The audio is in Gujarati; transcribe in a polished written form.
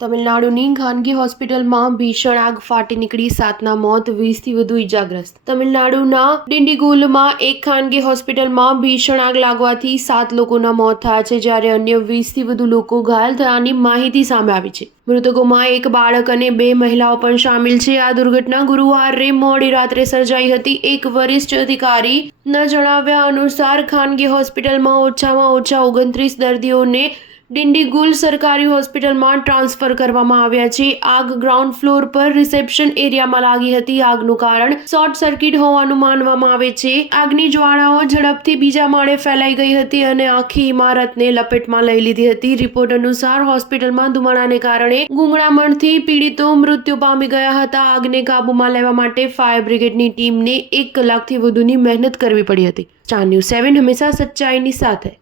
તમિલનાડુની ખાનગી હોસ્પિટલમાં ભીષણ આગ ફાટી નીકળી 7ના મોત 20થી વધુ ઇજાગ્રસ્ત. તમિલનાડુના ડિંડીગુલમાં એક ખાનગી હોસ્પિટલમાં ભીષણ આગ લાગવાથી 7 લોકોના મોત થયા છે, જ્યારે અન્ય 20થી વધુ લોકો ઘાયલ થયાની માહિતી સામે આવી છે. મૃતકોમાં એક બાળક અને 2 મહિલાઓ પણ સામેલ છે. આ દુર્ઘટના ગુરુવારે મોડી રાત્રે સર્જાઈ હતી. એક વરિષ્ઠ અધિકારીના જણાવ્યા અનુસાર ખાનગી હોસ્પિટલમાં ઓછામાં ઓછા 29 દર્દીઓને ડિંડીગુલ સરકારી હોસ્પિટલમાં ટ્રાન્સફર કરવામાં આવ્યા છે. આગ ગ્રાઉન્ડ ફ્લોર પર રિસેપ્શન એરિયામાં લાગી હતી. આગનું કારણ શોર્ટ સર્કિટ હોવાનું માનવામાં આવે છે. આગની જ્વાળાઓ ઝડપથી બીજા માળે ફેલાઈ ગઈ હતી અને આખી ઇમારતને લપેટમાં લઈ લીધી હતી. રિપોર્ટ અનુસાર હોસ્પિટલમાં ધુમાડાને કારણે ગૂંગળામણથી પીડિતો મૃત્યુ પામી ગયા હતા. આગને કાબૂમાં લેવા માટે ફાયર બ્રિગેડની ટીમને 1 કલાકથી વધુની મહેનત કરવી પડી હતી. સ્ટાર ન્યૂઝ 7 હંમેશા સચ્ચાઈની સાથે.